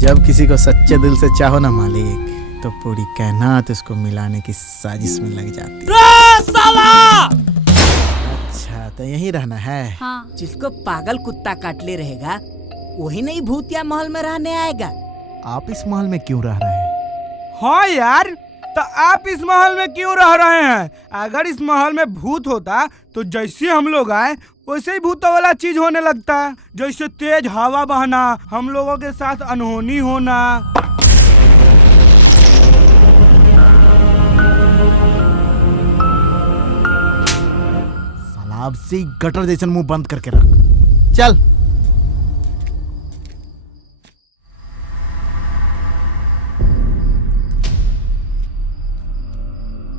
जब किसी को सच्चे दिल से चाहो ना मालिक, तो पूरी कायनात उसको मिलाने की साजिश में लग जाती है। साला! अच्छा तो यहीं रहना है? हाँ। जिसको पागल कुत्ता काट ले रहेगा वही नहीं भूतिया महल में रहने आएगा। आप इस महल में क्यों रह रहे हैं? हाँ यार, तो आप इस महल में क्यों रह रहे हैं? अगर इस महल में भूत होता तो जैसे हम लोग आए वैसे ही भूतों वाला चीज होने लगता, जैसे तेज हवा बहना, हम लोगों के साथ अनहोनी होना। सलाब से गटर जैसन मुंह बंद करके रख। चल।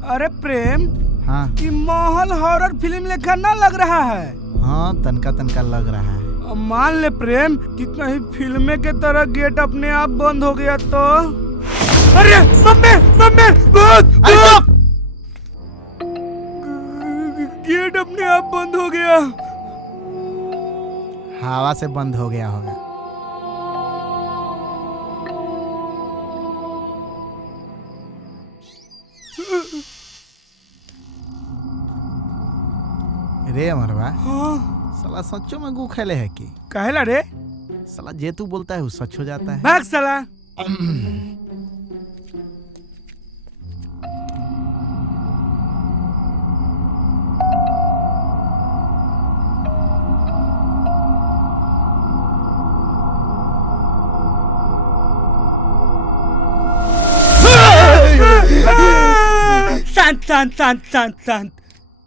अरे प्रेम, हाँ ये महल हॉरर फिल्म लेखा ना लग रहा है? हाँ, तनका तनका लग रहा है। अब मान ले प्रेम कि कहीं फिल्म के तरह गेट अपने आप बंद हो गया तो? अरे मम्मी मम्मी, भूत! अरे चुप! गेट अपने आप बंद हो गया। हवा से बंद हो गया होगा। रे अमरवा, हाँ, साला सच्चो में गु खेले है कि? कहला रे? साला जे तू बोलता है वो सच हो जाता है। भाग साला। शांत शांत शांत शांत शांत।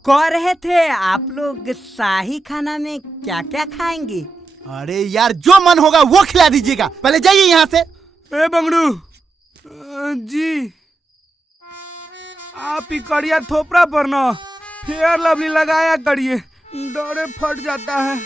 कह रहे थे आप लोग शाही खाना में क्या क्या खाएंगे? अरे यार, जो मन होगा वो खिला दीजिएगा। पहले जाइए यहाँ से। ए बंगड़ू जी, आप ही कड़िया थोपड़ा पर ना फेयर लवली लगाया करिए, डरे फट जाता है।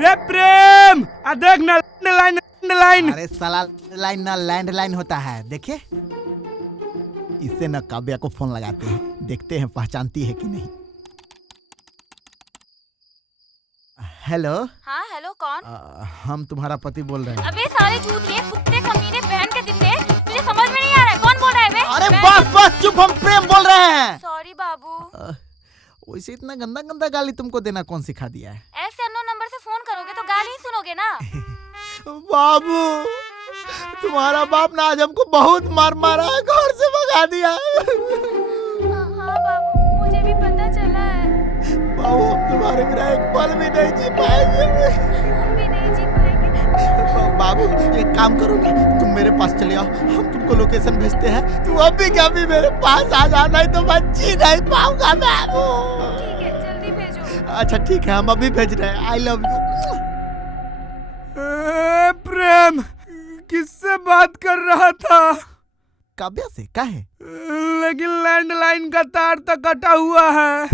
रे प्रेम, आ देख ना लाइन। अरे साला लाइन ना लैंडलाइन होता है, देखिए। इससे न काव्या को फोन लगाते हैं, देखते हैं पहचानती है कि नहीं। हेलो। हाँ हेलो, कौन? हम तुम्हारा पति बोल रहे हैं। अबे साले चूतिए, कुत्ते, कमीने, बहन के दिन्ने, तुझे समझ में नहीं आ रहा है कौन बोल रहा है बे? अरे बस चुप, हम प्रेम बोल रहे हैं। सॉरी बाबू। वैसे इतना गंदा गंदा गाली तुमको देना कौन सिखा दिया है? ऐसे अननोन नंबर से फोन करोगे तो गाली ही सुनोगे ना। बाबू, तुम्हारा बाप ना आज हमको बहुत मार मारा, घर से भगा दिया। हाँ बाबू, मुझे भी पता चला है। बाबू, हम तुम्हारे बिना एक पल भी नहीं जी पाएंगे। हम भी नहीं जी पाएंगे। बाबू, एक काम करो ना, तुम मेरे पास चले आओ, हम तुमको लोकेशन भेजते हैं। तू अभी क्या भी मेरे पास आ जाओ, नहीं तो मैं जी नहीं पाऊंगा बाबू। ठीक है, जल्दी भेजो। अच्छा ठीक है, हम अभी भेज रहे हैं। I love you. प्रेम, किससे बात कर रहा था? काव्या से? काहे? लेकिन लैंडलाइन का तार तो कटा हुआ है।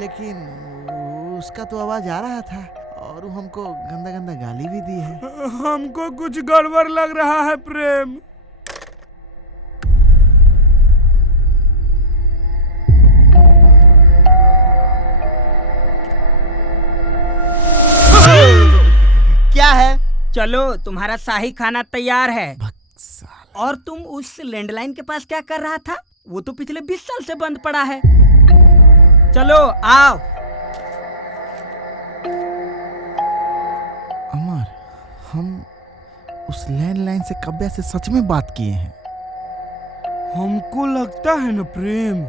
लेकिन उसका तो आवाज आ रहा था और वो हमको गंदा गंदा गाली भी दी है। हमको कुछ गड़बड़ लग रहा है प्रेम। क्या है? चलो, तुम्हारा शाही खाना तैयार है। और तुम उस लैंडलाइन के पास क्या कर रहा था? वो तो पिछले 20 साल से बंद पड़ा है। चलो आओ। अमर, हम उस लैंडलाइन से काव्या से सच में बात किए हैं। हमको लगता है ना प्रेम,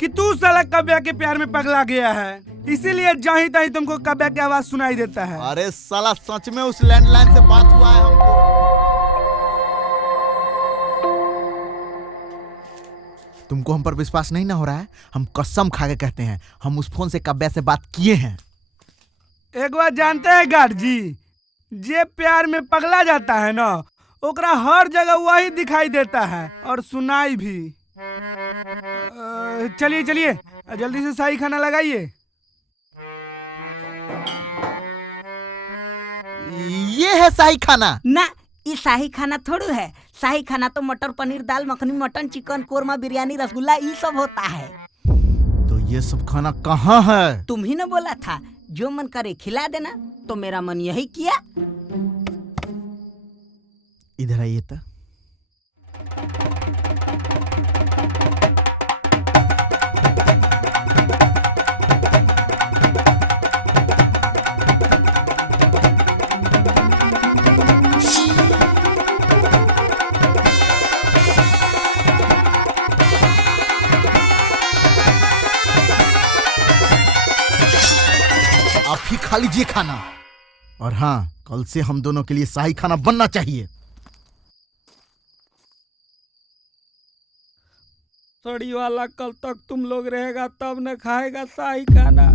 कि तू साला कव्या के प्यार में पगला गया है, इसीलिए जहीं तहीं तुमको कव्या की आवाज सुनाई देता है। अरे साला सच में उस लैंडलाइन से बात हुआ है हमको। तुमको हम पर विश्वास नहीं ना हो रहा है? हम कसम खा के कहते हैं, हम उस फोन से कव्या से बात किए हैं। एक बात जानते हैं गार्ड जी, जे प्यार में पगला जाता है ना, ओकरा हर जगह वही दिखाई देता है और सुनाई भी। चलिए चलिए जल्दी से शाही खाना लगाइए। ये है शाही खाना ना, ये शाही खाना थोड़ू है। शाही खाना तो मटर पनीर दाल मखनी मटन चिकन कोरमा बिरयानी रसगुल्ला ये सब होता है। तो ये सब खाना कहाँ है? तुम ही ने बोला था जो मन करे खिला देना, तो मेरा मन यही किया। इधर आइए तो। आप ही खा लीजिए खाना, और हाँ, कल से हम दोनों के लिए शाही खाना बनना चाहिए। सड़ी वाला कल तक तुम लोग रहेगा तब न खाएगा शाही खाना।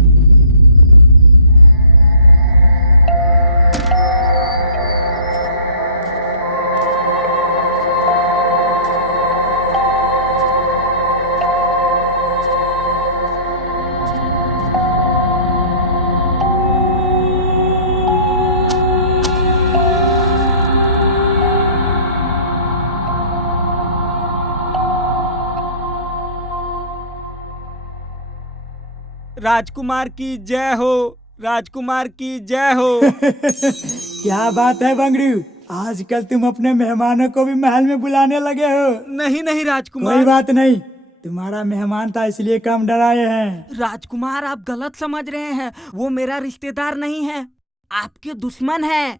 राजकुमार की जय हो, राजकुमार की जय हो। क्या बात है बंगड़ू, आजकल तुम अपने मेहमानों को भी महल में बुलाने लगे हो। नहीं नहीं राजकुमार, कोई बात नहीं, तुम्हारा मेहमान था इसलिए कम डराए हैं। राजकुमार आप गलत समझ रहे हैं, वो मेरा रिश्तेदार नहीं है, आपके दुश्मन है।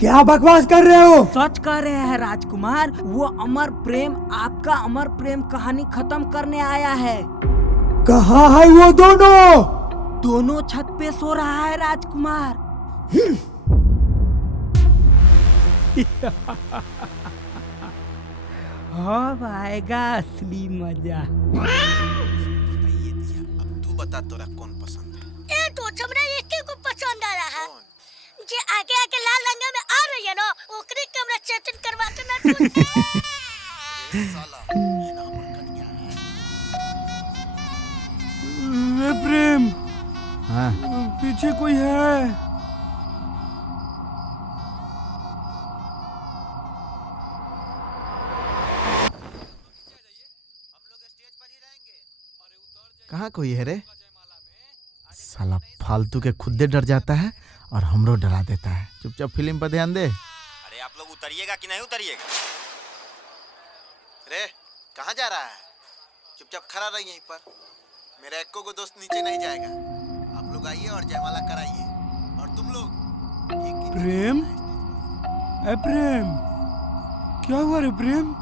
क्या बकवास कर रहे हो? सच कह रहे हैं राजकुमार, वो अमर प्रेम, आपका अमर प्रेम कहानी खत्म करने आया है। कहाँ है वो दोनों? दोनों छत पे सो रहा है राजकुमार। अब आएगा असली मजा। अब तू बता तोरा कौन पसंद है? ए तो हमरा एके को पसंद आ रहा है। जे आगे आगे लाल रंग में आ रही है ना, ओकरे कैमरा चेतन करवाते ना तू। साला ये ना हमर कन्या है। वे प्रेम, हाँ, पीछे कोई है? कहाँ कोई है रे? साला फालतू के खुद दे डर जाता है और हमरो डरा देता है। चुपचाप फिल्म पर ध्यान दे। अरे आप लोग उतरिएगा कि नहीं उतरिएगा? रे कहाँ जा रहा है? चुपचाप खड़ा रहिए यहीं पर। मेरा एक्को को दोस्त नीचे नहीं जाएगा। आप लोग आइए और जयमाला कराइए। और तुम लोग प्रेम, ए प्रेम, क्या हुआ रे प्रेम?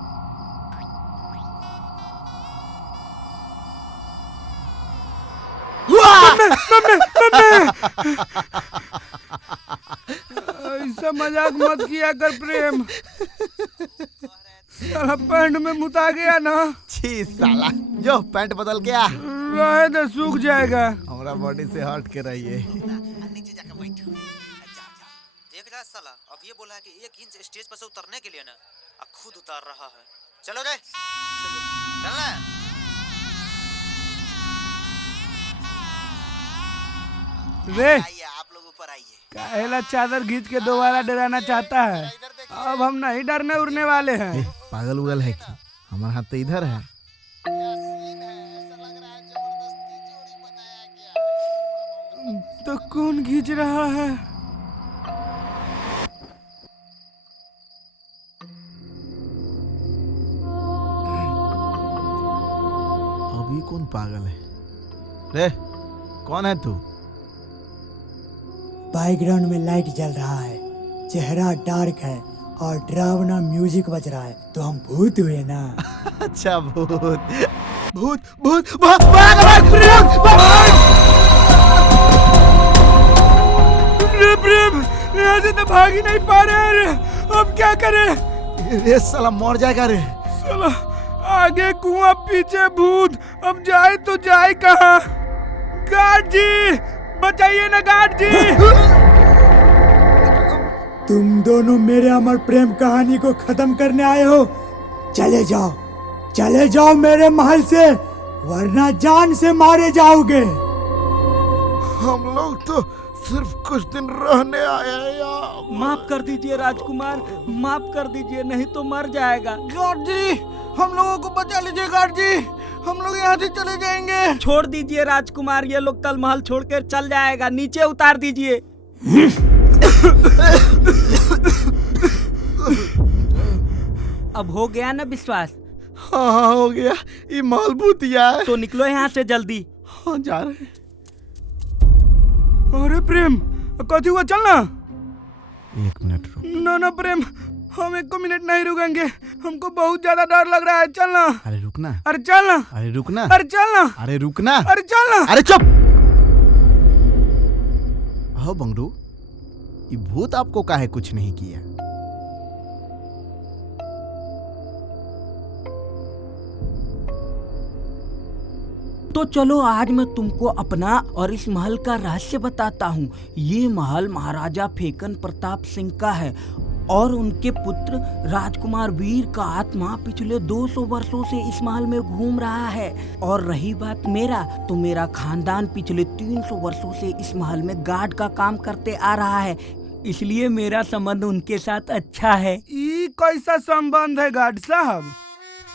ऐसा मजाक मत किया कर प्रेम, साला पैंट में मुता गया ना। छी साला, जो पैंट बदल के आ। रहे तो सूख जाएगा। हमारा बॉडी से हट के रहिए। नीचे जाकर बैठो। देख रहा साला, अब ये बोला है कि 1 इंच स्टेज पर से उतरने के लिए ना, अब खुद उतार रहा है। चलो रे, चलना। रे आइए आप लोग ऊपर आइए। काहेला चादर खींच के दोबारा डराना चाहता है? अब हम नहीं डरने उड़ने वाले हैं। पागल उगल है कि? हमारा हाथ तो इधर है। तो कौन खींच रहा है? अभी कौन पागल है? रे कौन है तू? बैकग्राउंड में लाइट जल रहा है, चेहरा डार्क है और डरावना म्यूजिक बज रहा है, तो हम भूत हुए ना। अच्छा भूत। भूत भूत भाग भाग भाग प्रेम भाग। रे प्रेम, यहाँ से तो भाग ही नहीं पा रहे रे, अब क्या करें? ये साला मर जाएगा रे। साला आगे कुआं पीछे भूत, अब जाए तो जाए कहाँ? गार्ड जी बचाइए ना गार्ड जी। तुम दोनों मेरे अमर प्रेम कहानी को खत्म करने आए हो? चले जाओ मेरे महल से, वरना जान से मारे जाओगे। हम लोग तो सिर्फ कुछ दिन रहने आए हैं यार। माफ कर दीजिए राजकुमार, माफ कर दीजिए, नहीं तो मर जाएगा। गार्ड जी हम लोगों को बचा लीजिए गार्ड जी, हम लोग यहाँ से चले जाएंगे। छोड़ दीजिए राजकुमार, ये लोग कल महल छोड़कर चल जाएगा, नीचे उतार दीजिए। अब हो गया ना विश्वास? हाँ हो गया, ये माल भूतिया है। तो निकलो यहाँ से जल्दी। हाँ जा रहे हैं। अरे प्रेम कथी हुआ, चलना। 1 मिनट रुक। ना प्रेम, हम 1 मिनट नहीं रुकेंगे, हमको बहुत ज्यादा डर लग रहा है, चलना। अरे रुकना, अरे चलना, अरे रुकना, अरे चलना, अरे रुकना, अरे चलना। अरे चुप। हो बंगरू, ये भूत आपको काहे कुछ नहीं किया? तो चलो आज मैं तुमको अपना और इस महल का रहस्य बताता हूँ। ये महल महाराजा फेकन प्रताप सिंह का है और उनके पुत्र राजकुमार वीर का आत्मा पिछले 200 वर्षों से इस महल में घूम रहा है। और रही बात मेरा, तो मेरा खानदान पिछले 300 वर्षों से इस महल में गार्ड का काम करते आ रहा है, इसलिए मेरा संबंध उनके साथ अच्छा है। ये कैसा संबंध है गार्ड साहब?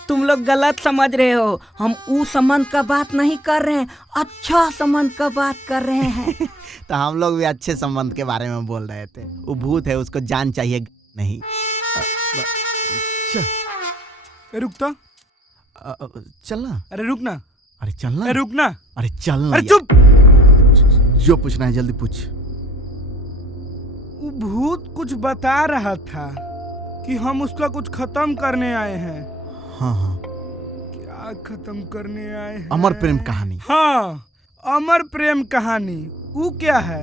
तुम लोग गलत समझ रहे हो, हम उस संबंध का बात नहीं कर रहे हैं, अच्छा संबंध का बात कर रहे हैं। तो हम लोग भी अच्छे संबंध के बारे में बोल रहे थे। वो भूत है, उसको जान चाहिए नहीं। चल रुकता, चलना। अरे रुकना, अरे चलना, अरे रुकना, अरे चलना। अरे चुप। जो पूछना है जल्दी पूछ। वो भूत कुछ बता रहा था कि हम उसका कुछ खत्म करने आए हैं। हाँ हाँ, क्या खत्म करने आए हैं? अमर प्रेम कहानी। हाँ, अमर प्रेम कहानी। वो क्या है?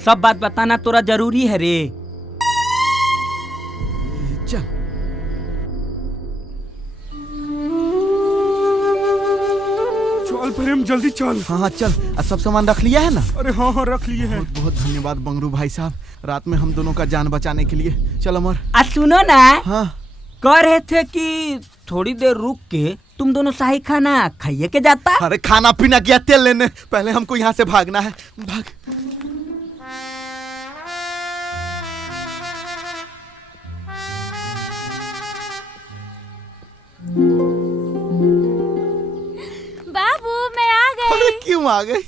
सब बात बताना तोरा जरूरी है रे। चल। चल प्रेम जल्दी चल। हाँ हाँ चल। सब सामान रख लिया है ना? अरे हाँ हाँ रख लिए हैं। बहुत बहुत धन्यवाद बंगरू भाई साहब, रात में हम दोनों का जान बचाने के लिए। चल अमर। सुनो ना, हाँ कह रहे थे कि थोड़ी देर रुक के तुम दोनों शाही खाना खाइए के जाता। अरे खाना पीना किया, तेल लेने, पहले हमको यहाँ से भागना है। भाग। बाबू मैं आ अरे गई। क्यों आ गई?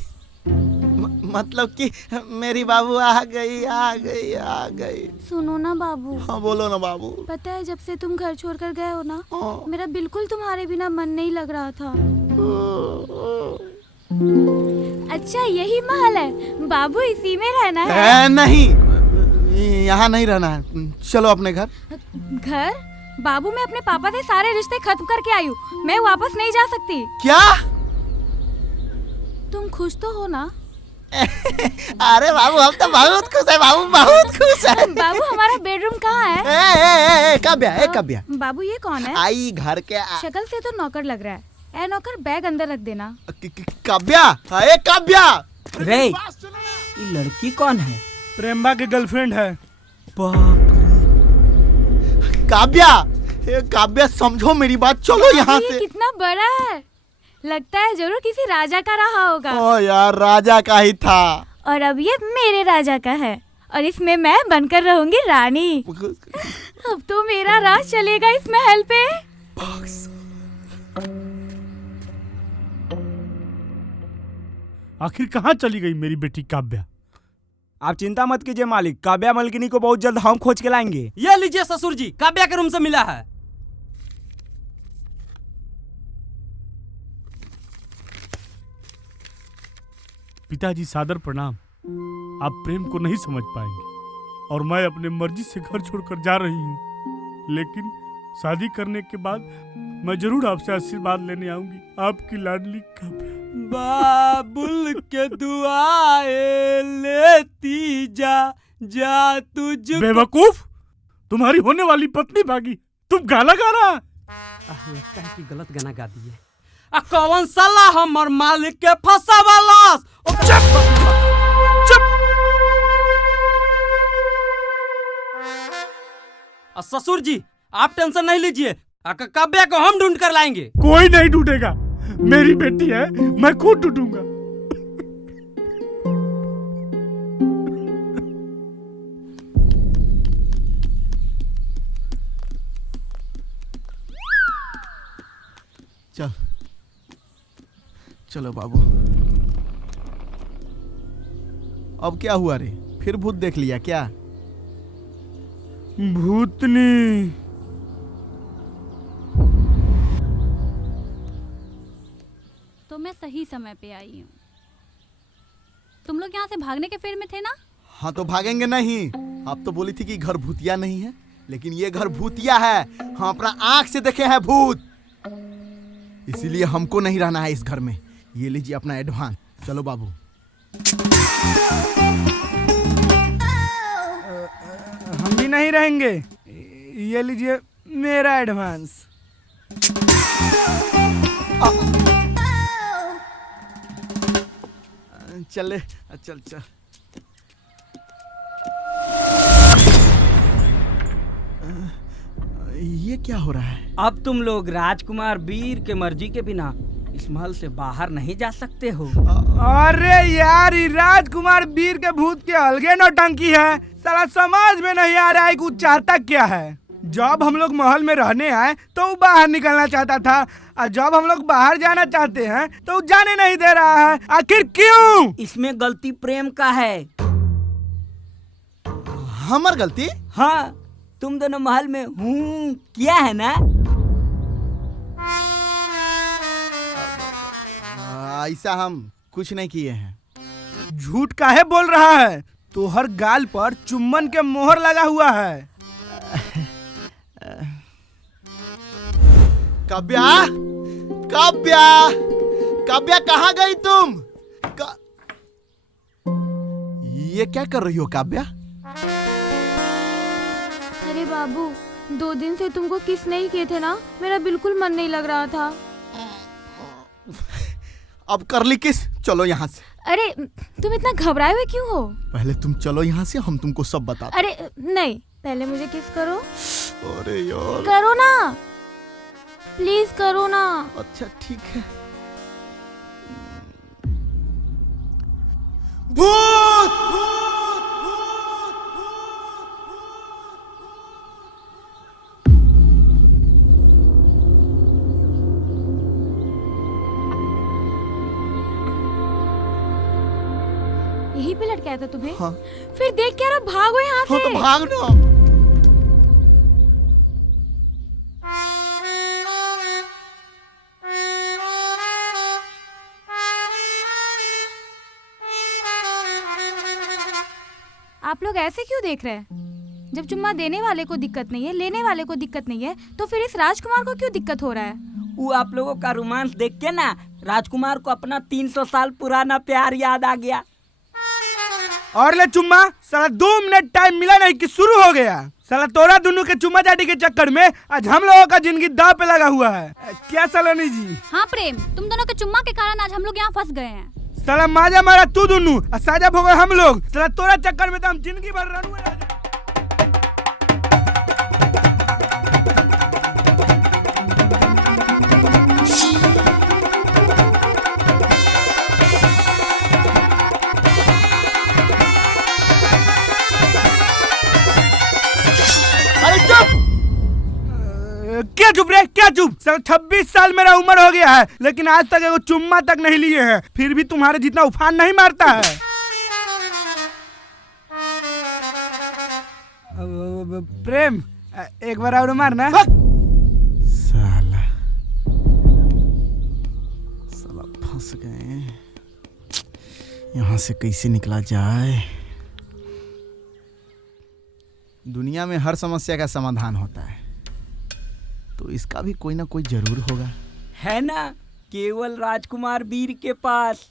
मतलब कि मेरी बाबू आ गई, आ गई, आ गई। सुनो ना बाबू, हाँ बोलो ना बाबू। पता है जब से तुम घर छोड़कर गए हो ना, हाँ। मेरा बिल्कुल तुम्हारे बिना मन नहीं लग रहा था। अच्छा यही महल है बाबू, इसी में रहना है? नहीं, यहाँ नहीं रहना है, चलो अपने घर। घर? बाबू मैं अपने पापा से सारे रिश्ते खत्म करके आई हूँ, मैं वापस नहीं जा सकती। क्या? तुम खुश तो हो ना? अरे बाबू हम तो बहुत खुश है बाबू, बहुत खुश है। बाबू हमारा बेडरूम कहाँ है? काव्या। बाबू ये कौन है? आई घर के शक्ल से तो नौकर लग रहा है। ए नौकर बैग अंदर रख देना। काव्या, अरे काव्या। रे ये लड़की कौन है? प्रेमबा की गर्लफ्रेंड है। बाप रे। काव्या समझो मेरी बात, चलो यहाँ ये से। कितना बड़ा है, लगता है जरूर किसी राजा का रहा होगा। ओ यार राजा का ही था। और अब ये मेरे राजा का है और इसमें मैं बनकर रहूंगी रानी। अब तो मेरा राज चलेगा इस महल पे। आखिर कहाँ चली गई मेरी बेटी काव्या? आप चिंता मत कीजिए मालिक, काव्या मलकिनी को बहुत जल्द हम खोज के लाएंगे। ये लीजिए ससुर जी, काव्या के रूम से मिला है। पिताजी सादर प्रणाम। आप प्रेम को नहीं समझ पाएंगे और मैं अपने मर्जी से घर छोड़कर जा रही हूँ, लेकिन शादी करने के बाद मैं जरूर आपसे आशीर्वाद लेने आऊंगी, आपकी लाडली काव्या। बाबुल के दुआए लेती जा जा तुझ। बेवकूफ, तुम्हारी होने वाली पत्नी भागी, तुम गाना गा रहा। लगता है कि गलत गाना गा दिए। कौन साला हमर मालिक के फंसावालास। चुप चुप। ससुर जी आप टेंशन नहीं लीजिए, काव्या को हम ढूंढ कर लाएंगे। कोई नहीं ढूंढेगा, मेरी बेटी है, मैं खुद ढूंढूंगा। चल चलो बाबू। अब क्या हुआ रे, फिर भूत देख लिया क्या? भूतनी। तो मैं सही समय पे आई हूँ। तुम लोग यहाँ से भागने के फेर में थे ना? हाँ तो भागेंगे नहीं। आप तो बोली थी कि घर भूतिया नहीं है, लेकिन ये घर भूतिया है। हम अपना आंख से देखे हैं भूत, इसीलिए हमको नहीं रहना है इस घर में। ये लीजिए अपना एडवांस। चलो बाबू। हम भी नहीं रहेंगे, ये लीजिए मेरा एडवांस। चले चल चल। ये क्या हो रहा है? अब तुम लोग राजकुमार वीर के मर्जी के बिना इस महल से बाहर नहीं जा सकते हो। अरे यार, ये राजकुमार वीर के भूत के अलगे नौटंकी है। साला समझ में नहीं आ रहा है कि वो चाहता क्या है। जब हम लोग महल में रहने आए तो वो बाहर निकलना चाहता था, और जब हम लोग बाहर जाना चाहते हैं तो वो जाने नहीं दे रहा है। आखिर क्यों? इसमें गलती प्रेम का है। हमार गलती? हाँ, तुम दोनों महल में हूँ किया है ना। ऐसा हम कुछ नहीं किए हैं। झूठ काहे बोल रहा है? तो हर गाल पर चुम्बन के मोहर लगा हुआ है। काव्या, काव्या, काव्या कहाँ गई तुम? ये क्या कर रही हो काव्या? अरे बाबू, 2 दिन से तुमको किस नहीं किए थे ना, मेरा बिल्कुल मन नहीं लग रहा था। अब कर ली किस? चलो यहाँ से। अरे तुम इतना घबराए हुए क्यों हो? पहले तुम चलो यहाँ से, हम तुमको सब बताते। अरे नहीं, पहले मुझे किस करो। अरे यार, करो ना, प्लीज करो ना। अच्छा ठीक है। भूत! यहीं पे लटकाया था तुम्हें? हाँ। फिर देख क्या रहा, भागो यहाँ से। हाँ तो भाग ना। आप लोग ऐसे क्यों देख रहे हैं? जब चुम्मा देने वाले को दिक्कत नहीं है, लेने वाले को दिक्कत नहीं है, तो फिर इस राजकुमार को क्यों दिक्कत हो रहा है? वो आप लोगों का रोमांस देख के ना राजकुमार को अपना 300 साल पुराना प्यार याद आ गया। और ले चुम्मा, साला 2 मिनट टाइम मिला नहीं कि शुरू हो गया। साला तोरा दोनों के चुम्मा चाटी के चक्कर में आज हम लोगों का जिंदगी दांव पे लगा हुआ है। क्या सलोनी जी? हाँ प्रेम, तुम दोनों के चुम्मा के कारण आज हम लोग यहाँ फंस गए हैं। साला माजा मारा तू दोनों और साजा भोगे हम लोग। साला तोरा चक्कर में तो हम जिंदगी भर रन हुए। अरे चुप! क्या चुप रे, क्या चुप? साला 26 साल मेरा उम्र हो गया है, लेकिन आज तक एगो चुम्मा तक नहीं लिए हैं। फिर भी तुम्हारे जितना उफान नहीं मारता है। प्रेम, एक बार और मारना। साला साला फंस गए। यहाँ से कैसे निकला जाए? दुनिया में हर समस्या का समाधान होता है, तो तो इसका भी कोई ना कोई जरूर होगा। है ना, केवल राजकुमार वीर के पास।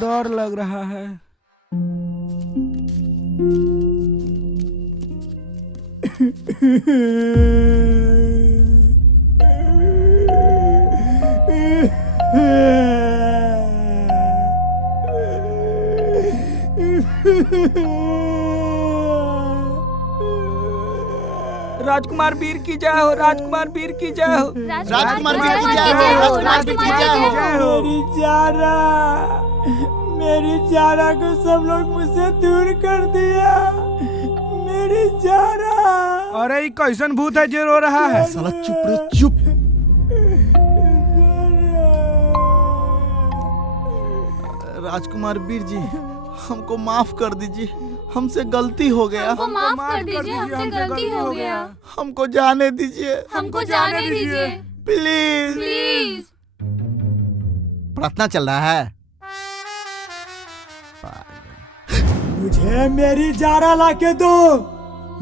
डर लग रहा है। राजकुमार वीर की जय हो, राजकुमार वीर की जय हो। राजकुमार वीर की जय हो, राजकुमार वीर की जय हो। मेरी जारा को सब लोग मुझसे दूर कर दिया। मेरी जारा। अरे ये कैसन भूत है जो रो रहा है? साला चुप रे चुप। राजकुमार वीर जी, हमको माफ कर दीजिए, हमसे गलती हो गया। हमको माफ कर दीजिए, हमसे गलती हो गया। हमको जाने दीजिए, हमको जाने दीजिए प्लीज। प्लीज। प्रार्थना चल रहा है। मुझे मेरी जारा लाके दो।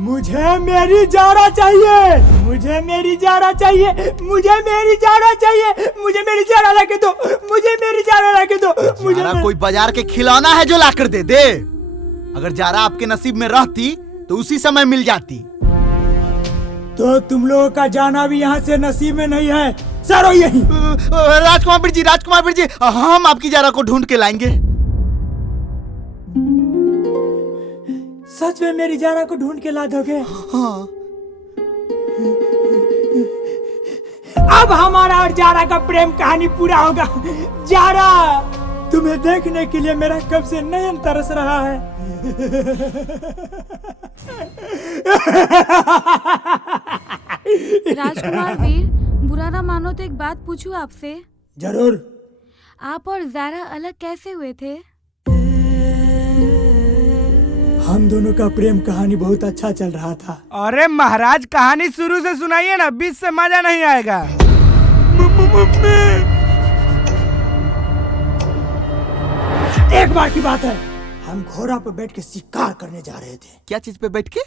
मुझे मेरी जारा चाहिए। मुझे मेरी जारा चाहिए। मुझे मेरी जारा चाहिए। मुझे मेरी जारा लाके दो। मुझे मेरी जारा लाके दो। मुझे कोई बाजार के खिलौना है जो लाकर दे दे? अगर जारा आपके नसीब में रहती तो उसी समय मिल जाती। तो तुम लोगों का जाना भी यहाँ से नसीब में नहीं है। सरो यही। राजकुमार वीर जी, हम आपकी जारा को ढूंढ के लाएंगे। सच में मेरी जारा को ढूंढ के ला दोगे? हाँ। अब हमारा और जारा का प्रेम कहानी पूरा होगा। जारा, तुम्हें देखने के लिए मेरा कब से नयन तरस रहा है। राजकुमार वीर, बुरा ना मानो तो एक बात पूछूं आपसे। जरूर। आप और जारा अलग कैसे हुए थे? हम दोनों का प्रेम कहानी बहुत अच्छा चल रहा था। अरे महाराज, कहानी शुरू से सुनाइए ना, बीच से मजा नहीं आएगा। एक बार की बात है, हम घोड़ा पर बैठ के शिकार करने जा रहे थे। क्या चीज पे बैठ के?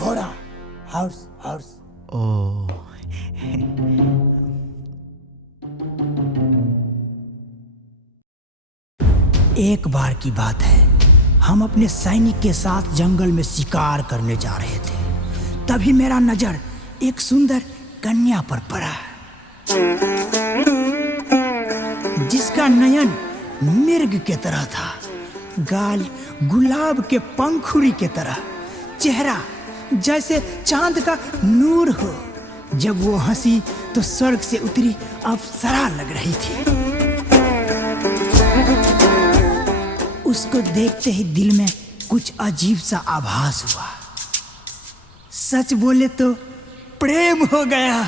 घोड़ा। House house. ओह। एक बार की बात है, हम अपने सैनिक के साथ जंगल में शिकार करने जा रहे थे। तभी मेरा नजर एक सुंदर कन्या पर पड़ा, जिसका नयन मिर्ग के तरह था, गाल गुलाब के पंखुड़ी के तरह, चेहरा जैसे चांद का नूर हो। जब वो हंसी तो स्वर्ग से उतरी अप्सरा लग रही थी। उसको देखते ही दिल में कुछ अजीब सा आभास हुआ। सच बोले तो प्रेम हो गया।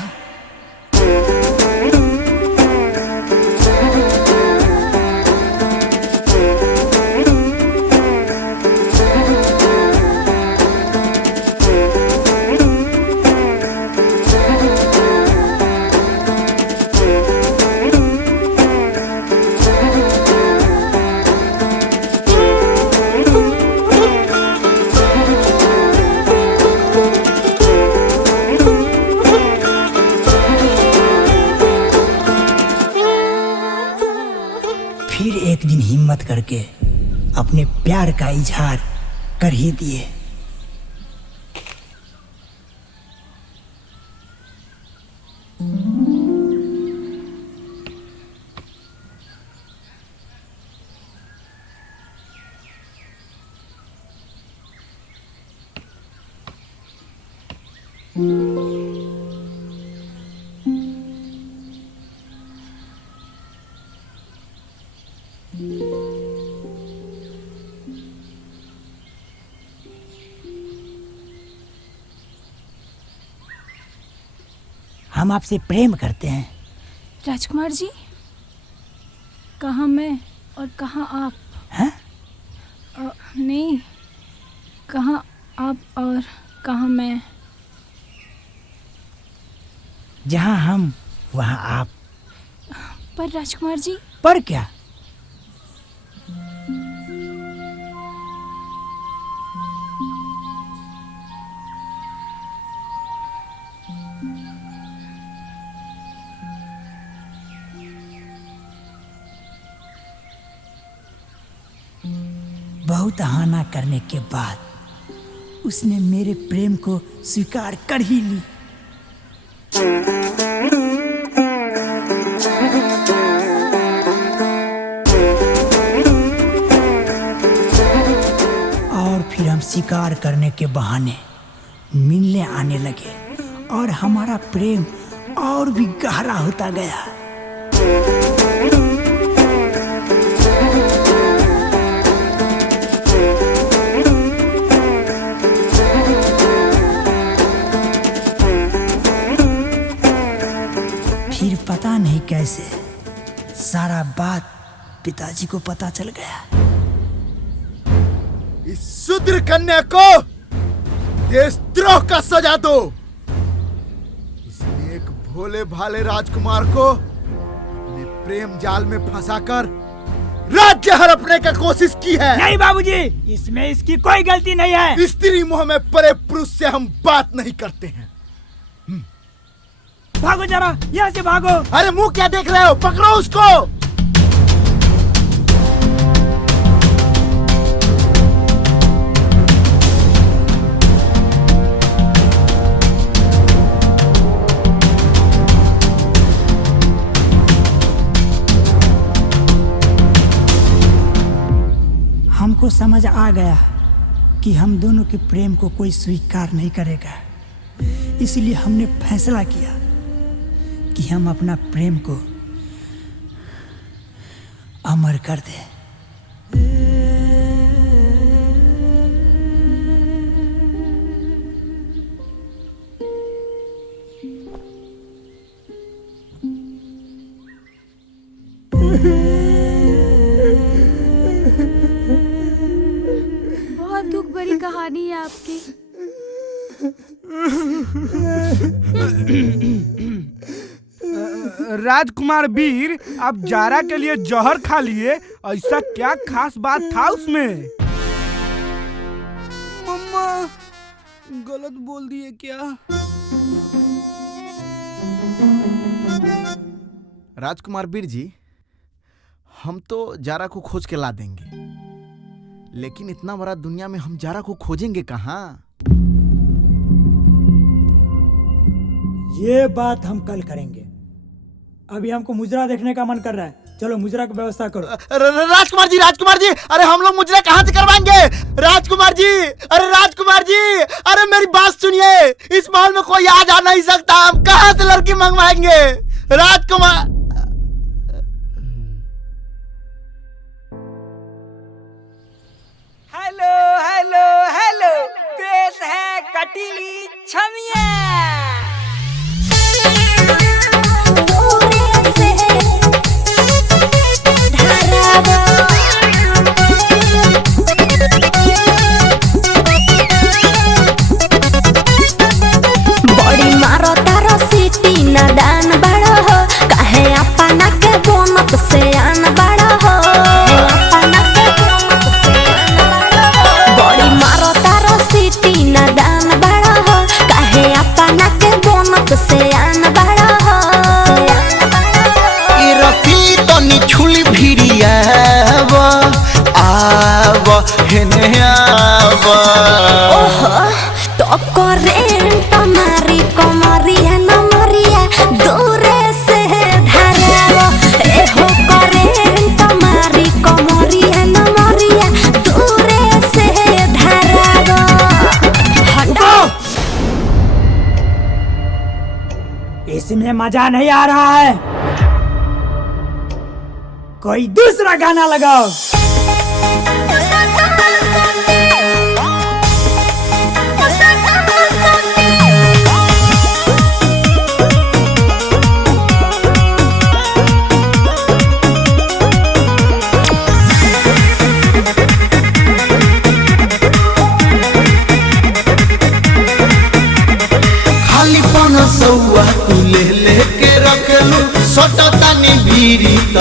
फिर एक दिन हिम्मत करके अपने प्यार का इजहार कर ही दिए। हम आपसे प्रेम करते हैं। राजकुमार जी, कहाँ मैं और कहाँ आप? हैं? नहीं, कहाँ आप और कहाँ मैं? जहाँ हम वहाँ आप। पर राजकुमार जी, पर क्या? बहुत बहाना करने के बाद उसने मेरे प्रेम को स्वीकार कर ही ली। और फिर हम शिकार करने के बहाने मिलने आने लगे और हमारा प्रेम और भी गहरा होता गया। फिर पता नहीं कैसे सारा बात पिताजी को पता चल गया। इस शूद्र कन्या को देशद्रोह का सजा दो। इसने एक भोले भाले राजकुमार को अपने प्रेम जाल में फंसाकर राज्य हड़पने का कोशिश की है। नहीं बाबूजी, इसमें इसकी कोई गलती नहीं है। स्त्री मोह में परे पुरुष से हम बात नहीं करते हैं। भागो जरा, यहाँ से भागो। अरे मुंह क्या देख रहे हो, पकड़ो उसको। हमको समझ आ गया कि हम दोनों के प्रेम को कोई स्वीकार नहीं करेगा, इसलिए हमने फैसला किया कि हम अपना प्रेम को अमर कर दें। बहुत दुख भरी कहानी है आपकी। राजकुमार वीर, आप जारा के लिए जहर खा लिए, ऐसा क्या खास बात था उसमें? मम्मा, गलत बोल दिए क्या? राजकुमार वीर जी, हम तो जारा को खोज के ला देंगे, लेकिन इतना बड़ा दुनिया में हम जारा को खोजेंगे कहाँ? ये बात हम कल करेंगे। अभी हमको मुजरा देखने का मन कर रहा है। चलो मुजरा की व्यवस्था करो। राजकुमार जी, अरे हम लोग मुजरा कहाँ से करवाएंगे? राजकुमार जी, अरे मेरी बात सुनिए। इस महल में कोई आ जा नहीं सकता, हम कहाँ से लड़की मंगवाएंगे? राजकुमार, हेलो हेलो हेलो, पेश है कटीली छमिया। बड़ी मारो तारो सिटी ना दान बड़ा हो, काहे अपना के बोनत से आन बड़ा हो, अपना के बोनत से आन बड़ा हो। बड़ी मारो तारो सिटी ना दान बड़ा हो, काहे अपना के बोनत से आन बड़ा हो। ई रफी तो निछुल भिड़िया आव हेने आव। ओहो, तो करेंट मारी कमरिया नमरिया दूरे से धरावो। एहो करेंट मारी कमरिया नमरिया दूरे से धरावो। हटो। इसमें मजा नहीं आ रहा है, कोई दूसरा गाना लगाओ।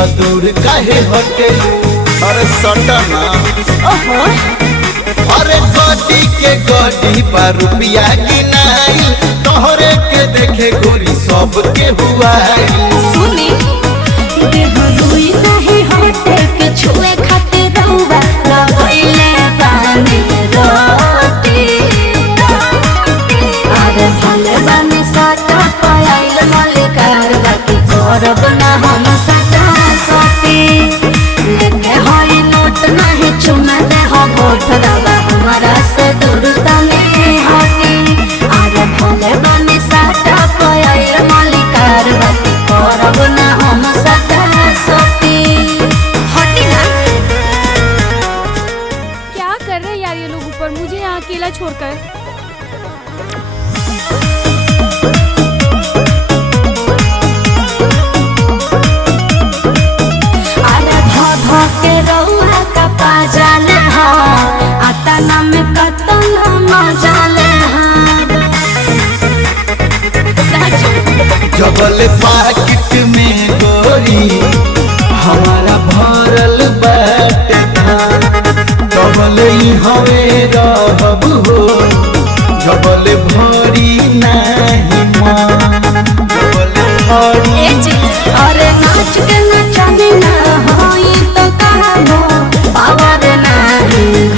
तो दूर काहे हटेलू अरे सटना अरे गोटी के गोटी पर रुपया गिनाई तोहरे के देखे गोरी सब के हुआ सुनी देह रुई नहीं हटे के छुए खातिर रहुआ लगइले पानी रोटी अरे भले बनी साटा पायल मलिकार बाकी करब ना हम साटा सोती लेके हई नोट नहीं चुमा दे हो गोठ दबा हमारा से दूर तने हटी अरे भले बनी साटा पायल मलिकार बाकी करब ना हम साटा सोती हटी ना। क्या कर रहे हैं यार ये लोग ऊपर, मुझे यहाँ अकेला छोड़कर। अरे ध के रहुआ का पाजाले हा आता नाम कतन मजाले हा जबल पाकिट में गोरी हमारा भरल बाटे डबल हवे रहब हो जबल भरी नहीं जबल भरी अरे नाच के नचनी ना होई तो कहां पावर नहीं